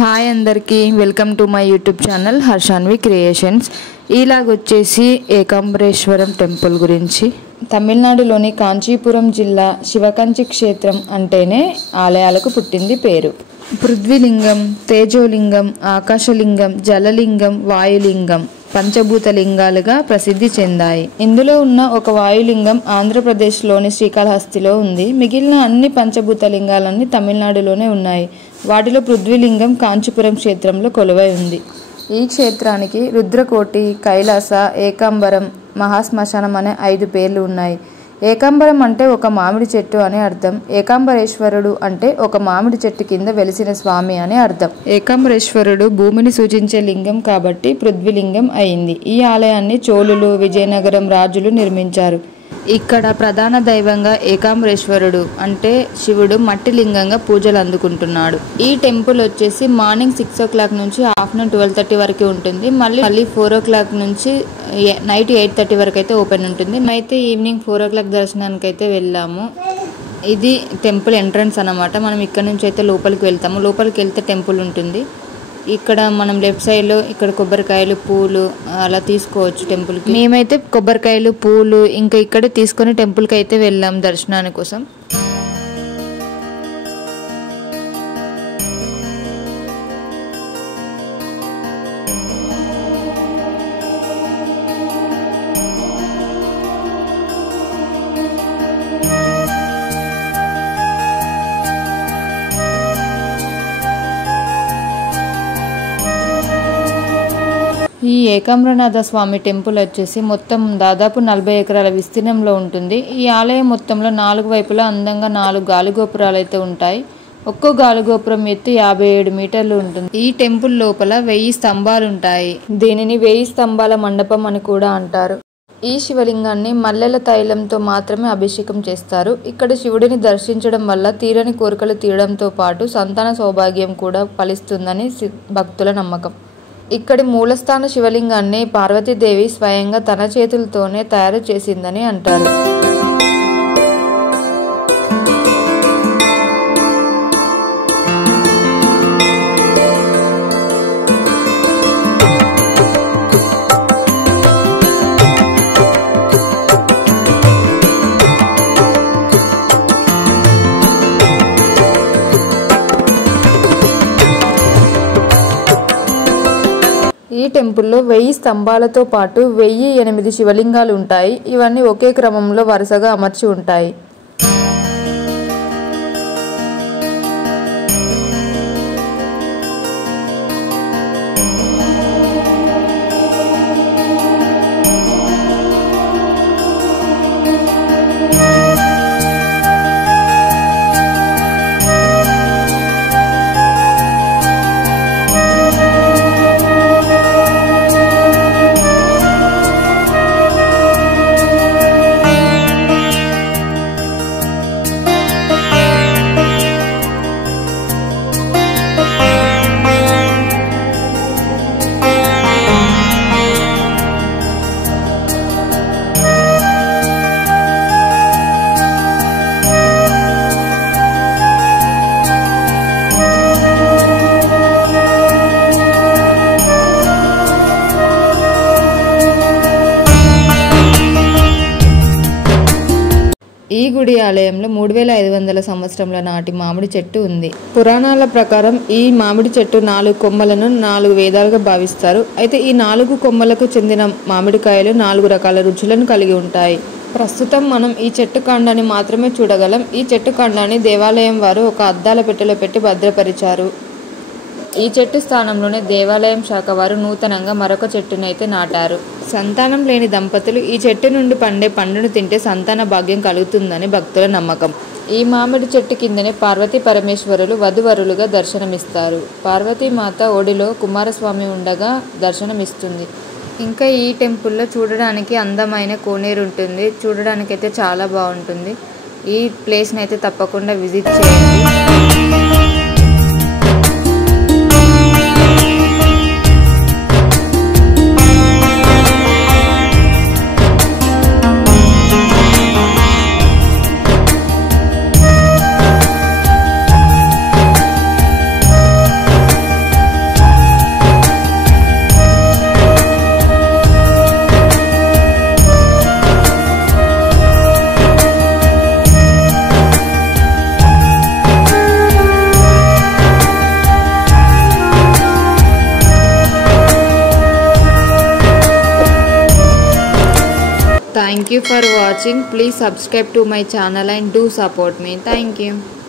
Hi అందరికీ welcome to my YouTube channel Harshanvi creations. ఇలాగొచ్చేసి Ekambareswaram temple గురించి. తమిళనాడులోని కాంచీపురం జిల్లా శివకంచి క్షేత్రం అంటేనే ఆలయాలకు పుట్టింది పేరు. పృథ్వీలింగం, తేజోలింగం, ఆకాశలింగం, జలలింగం, వాయులింగం పంచభూత లింగాలుగా ప్రసిద్ధి చెందాయి. ఇందులో ఉన్న ఒక వాయులింగం ఆంధ్రప్రదేశ్లోని శ్రీకాళహస్తిలో ఉంది. మిగిలిన అన్ని పంచభూత లింగాలన్నీ తమిళనాడులోనే ఉన్నాయి. వాటిలో పృథ్వీలింగం కాంచీపురం క్షేత్రంలో కొలువై ఉంది. ఈ క్షేత్రానికి రుద్రకోటి, కైలాస, ఏకాంబరం, మహాశ్మశానం అనే 5 పేర్లు ఉన్నాయి. ఏకాంబరం అంటే ఒక మామిడి చెట్టు అని అర్థం. ఏకాంబరేశ్వరుడు అంటే ఒక మామిడి చెట్టు కింద వెలిసిన స్వామి అని అర్థం. ఏకాంబరేశ్వరుడు భూమిని సూచించే లింగం కాబట్టి పృథ్వీలింగం అయింది. ఈ ఆలయాన్ని చోళులు, విజయనగరం రాజులు నిర్మించారు. ఇక్కడ ప్రధాన దైవంగా ఏకాంబరేశ్వరుడు అంటే శివుడు మట్టి లింగంగా పూజలు అందుకుంటున్నాడు. ఈ టెంపుల్ వచ్చేసి మార్నింగ్ 6 o'clock నుంచి ఆఫ్టర్నూన్ 12:30 వరకు ఉంటుంది. మళ్ళీ 4 o'clock నుంచి నైట్ 8:30 వరకు అయితే ఓపెన్ ఉంటుంది. మేమైతే ఈవినింగ్ 4 o'clock దర్శనానికి అయితే వెళ్ళాము. ఇది టెంపుల్ ఎంట్రన్స్ అన్నమాట. మనం ఇక్కడ నుంచి అయితే లోపలికి వెళ్తాము. లోపలికి వెళ్తే టెంపుల్ ఉంటుంది. ఇక్కడ మనం లెఫ్ట్ సైడ్లో ఇక్కడ కొబ్బరికాయలు, పూలు అలా తీసుకోవచ్చు టెంపుల్కి. మేమైతే కొబ్బరికాయలు, పూలు ఇంకా ఇక్కడ తీసుకొని టెంపుల్కి అయితే వెళ్ళాం దర్శనాని కోసం. ఈ ఏకాంబరనాథ స్వామి టెంపుల్ వచ్చేసి మొత్తం దాదాపు 40 ఎకరాల విస్తీర్ణంలో ఉంటుంది. ఈ ఆలయం మొత్తంలో 4 వైపులా అందంగా 4 గాలిగోపురాలు అయితే ఉంటాయి. ఒక్కో గాలిగోపురం ఎత్తు 57 మీటర్లు ఉంటుంది. ఈ టెంపుల్ లోపల 1000 స్తంభాలు ఉంటాయి. దీనిని 1000 స్తంభాల మండపం అని కూడా అంటారు. ఈ శివలింగాన్ని మల్లెల తైలంతో మాత్రమే అభిషేకం చేస్తారు. ఇక్కడ శివుడిని దర్శించడం వల్ల తీరని కోరికలు తీరడంతో పాటు సంతాన సౌభాగ్యం కూడా ఫలిస్తుందని భక్తుల నమ్మకం. ఇక్కడి మూలస్థాన శివలింగాన్ని పార్వతీదేవి స్వయంగా తన చేతులతోనే తయారు చేసిందని అంటారు. ఈ టెంపుల్లో 1000 స్తంభాలతో పాటు 1008 శివలింగాలు ఉంటాయి. ఇవన్నీ ఒకే క్రమంలో వరుసగా అమర్చి ఉంటాయి. ఈ గుడి ఆలయంలో 3500 సంవత్సరముల నాటి మామిడి చెట్టు ఉంది. పురాణాల ప్రకారం ఈ మామిడి చెట్టు 4 కొమ్మలను 4 వేదాలుగా భావిస్తారు. అయితే ఈ 4 కొమ్మలకు చెందిన మామిడికాయలు 4 రకాల రుచులను కలిగి ఉంటాయి. ప్రస్తుతం మనం ఈ చెట్టు కాండాన్ని మాత్రమే చూడగలం. ఈ చెట్టు కాండాన్ని దేవాలయం వారు ఒక అద్దాల పెట్టెలో పెట్టి భద్రపరిచారు. ఈ చెట్టు స్థానంలోనే దేవాలయం శాఖ వారు నూతనంగా మరొక చెట్టునైతే నాటారు. సంతానం లేని దంపతులు ఈ చెట్టు నుండి పండే పండును తింటే సంతాన భాగ్యం కలుగుతుందని భక్తుల నమ్మకం. ఈ మామిడి చెట్టు కిందనే పార్వతీ పరమేశ్వరులు వధువరులుగా దర్శనమిస్తారు. పార్వతీమాత ఒడిలో కుమారస్వామి ఉండగా దర్శనమిస్తుంది. ఇంకా ఈ టెంపుల్లో చూడడానికి అందమైన కోనేరు ఉంటుంది. చూడడానికైతే చాలా బాగుంటుంది. ఈ ప్లేస్ని అయితే తప్పకుండా విజిట్ చేయండి. Thank you for watching. Please subscribe to my channel and do support me. Thank you.